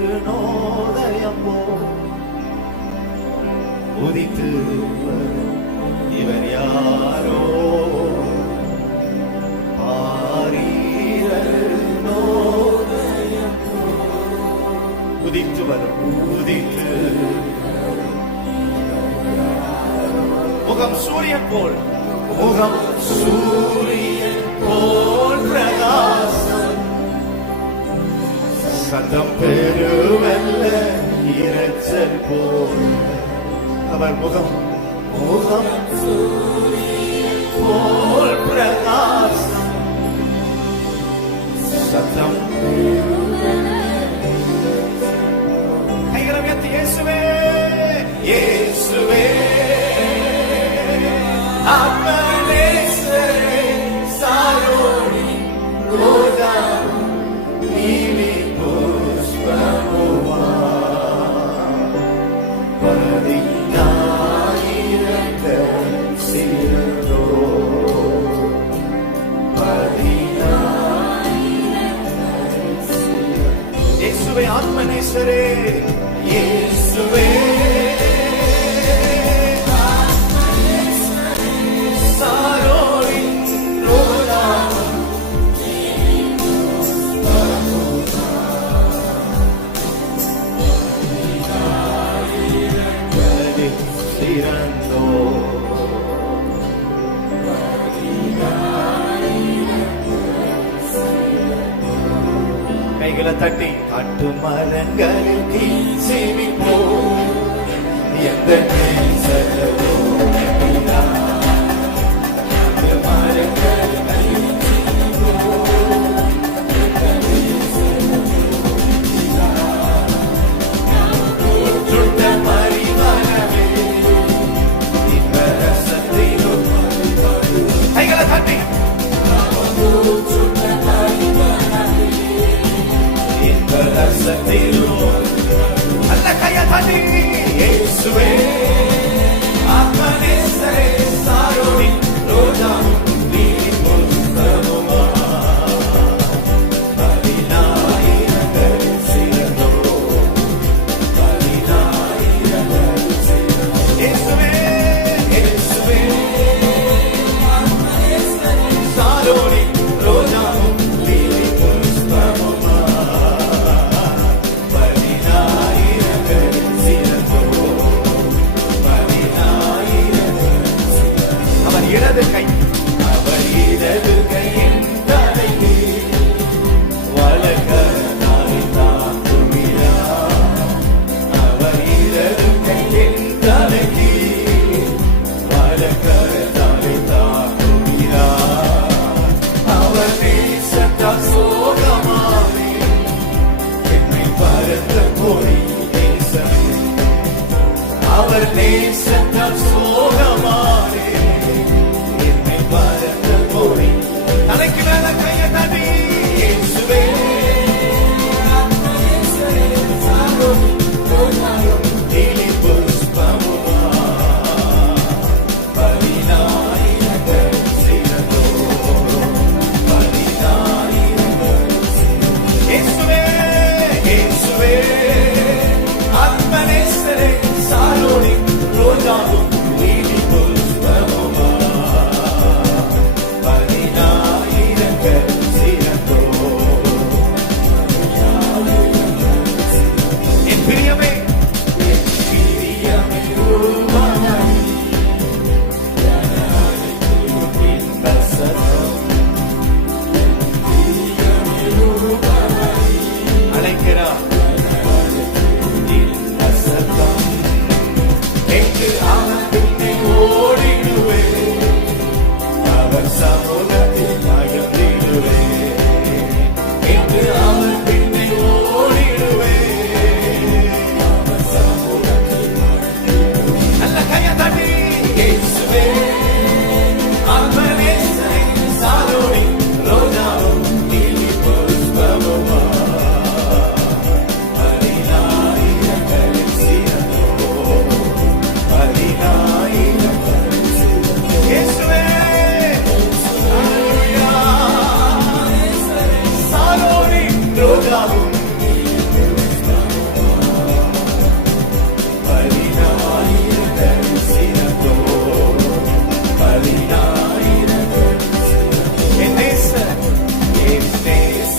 அருணோதயம் உதித்து இவர் யாரோ உதித்து வரும் உதித்து முகம் சூரியன் போல் முகம் சூரியன் போல் பிரகாசம் சதம் பெருவல்ல இரைச்சல் போல் அவர் முகம் முகம் சூரியன் போல் பிரகாசம் சதம் இயேசுவே இயேசுவே ஆத்மநேசரே சாரோனி ரோஜா நீலி புஷ்பமுமா பதினாயிரங்கள் சிறந்தோ இயேசுவே ஆத்மநேசரே இயேசுவே சாரோனி ரோஜா சிறந்தோ கைகளை தட்டி காட்டு மரங்களில் தீ சேமிப்போ எந்த நேசரோ கைகளை தட்டி அல்ல கையை தட்டி இயேசுவே ஆத்மநேசரே சாரோனி ரோஜா நீலி புஷ்பமுமா பதினாயிரங்கள் சிறந்தோ பதினாயிரங்கள் சிறந்தோ இயேசுவே இயேசுவே ஆத்மநேசரே சாரோனி ரோஜா நீலி புஷ்பமுமா இடது கை அவர் இடது கையின் தலைக்கு வலக்கரத்தால் தாங்குகிறார் அவர் இடது கையின் தலைக்கு வலக்கரத்தால் தாங்குகிறார் அவர் நேசத்தால் சோகமாவே என்னை பரத்த கோரி நேசமே அவர் நேசத்தால் சோகமாவே தலைக்கு மேல கையை தட்டி இயேசுவே நீலி புஷ்பமுமா பதினாயிரங்கள் சிறந்தோ பதினாயிரங்கள் இயேசுவே இயேசுவே ஆத்மநேசரே சாரோனி ரோஜாவும் நீலி புஷ்பமுமா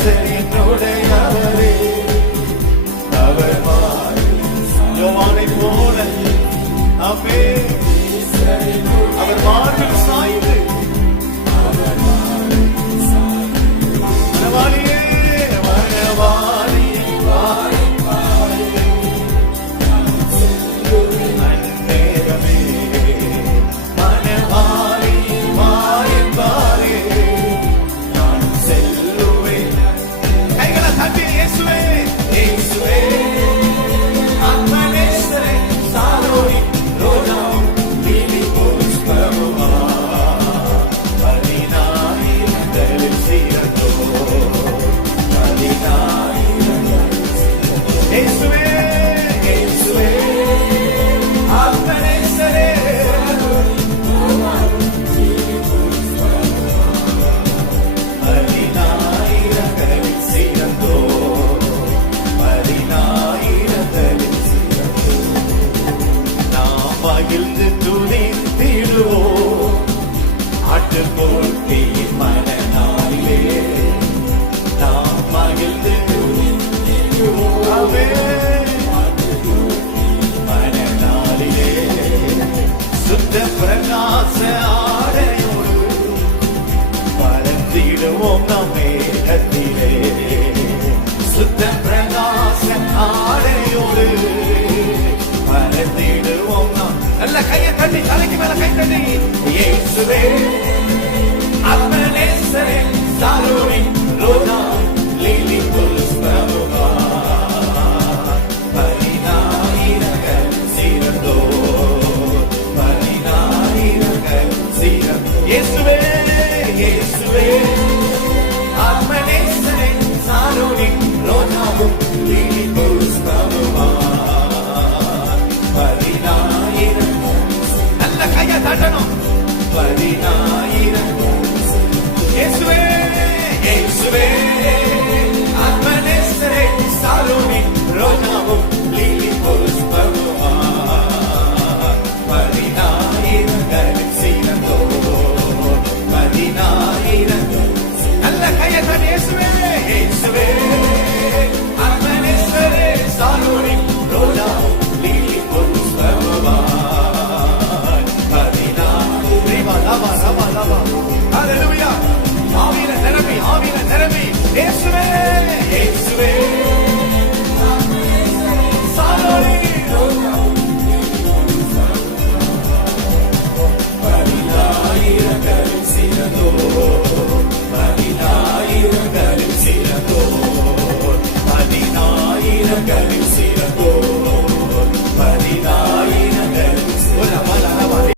என்னுடையவரே அவர் யோவானை போல அவே அவர் மார்பில் சாய்ந்து மனவாளியே மனவாளி அந்நேரமே மனவாளி வாயன்பாரே நான் செல்லுவேன். கைகளை தட்டி இயேசுவே இயேசுவே ஆத்மநேசரே சாரோனி ரோஜாவும் நீலி புஷ்பமுமா பதினாயிரங்களில் சிறந்தோ இயேசுவே இயேசுவே ஆத்மநேசரே பதினாயிரங்களில் சிறந்தோ பதினாயிரங்களில் சிறந்தோ நாம் மகிழ்ந்து துதித்திடுவோம் ஆட்டுக்குட்டியின் மனநாளிலே நாம் மகிழ்ந்து துதித்திடுவோம் மனநாளிலே சுத்த பிரகாச ஆடையோடு பறந்திடுவோம் நம் மேகத்திலே சுத்த பிரகாச ஆடையோடு பறந்திடுவோம் நாம். நல்ல கையை தட்டி தலைக்கு மேல கை தட்டி இயேசுவே ஆத்மநேசரே சாரோனி ரோஜா லீலி புஷ்பமுமா பதினாயிரங்கள் சிறந்தோ பதினாயிரங்கள் சிறந்தோ இயேசுவே இயேசுவே ஆத்மநேசரே சாரோனி ரோஜாவும் லீலி புஷ்பமுமா பதினாயிரங்கள். நல்ல கையை தட்டணும். பதினாயிரங்கள் இயேசுவே இயேசுவே ஆத்மநேசரே சாரோனி ரோஜாவும் லீலி புஷ்பமுமா பதினாயிரங்களில் சிறந்தோ பதினாயிரங்கள். நல்ல கையை தட்டி இயேசுவே இயேசுவே ஆத்மநேசரே சாரோனி ரோஜாவும் லீலி புஷ்பமுமா ஹல்லேலூயா. ஆவியில நிரம்பி இயேசுவே இயேசுவே சாரோனி பதினாயிரங்களில் சிறந்தோ பதினாயிரங்களில் சிறந்தோ பதினாயிரங்களில்